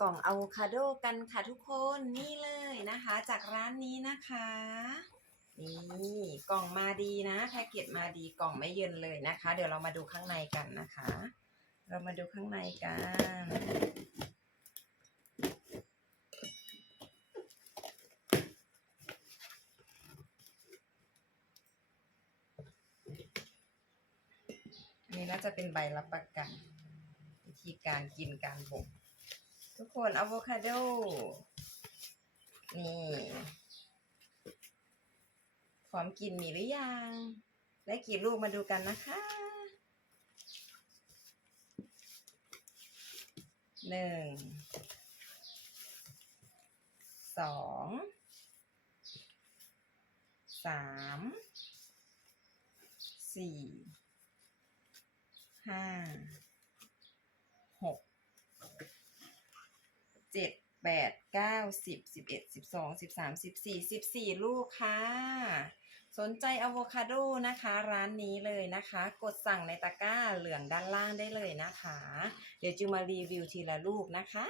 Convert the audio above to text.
กล่องอะโวคาโดกันค่ะทุกคนนี่เลยนะคะ จากร้านนี้นะคะนี่กล่องมาดีนะแพ็กเกจมาดีกล่องไม่เยินเลยนะคะ เดี๋ยวเรามาดูข้างในกันนะคะ เรามาดูข้างในกันนนี้น่าจะเป็นใบรับประกัน วิธีการกินการบ่ม ทุกคนอะโวคาโด นี่พร้อมกินมีหรือยัง ได้กี่ลูกมาดูกันนะคะหนึ่งสองสามสี่ห้า หก เจ็ดแปดเก้าสิบสิบเอ็ดสิบสองสิบสามสิบสี่สิบสี่ลูกค่ะ สนใจอะโวคาโดนะคะ ร้านนี้เลยนะคะ กดสั่งในตะกร้าเหลืองด้านล่างได้เลยนะคะ เดี๋ยวจะมารีวิวทีละลูกนะคะ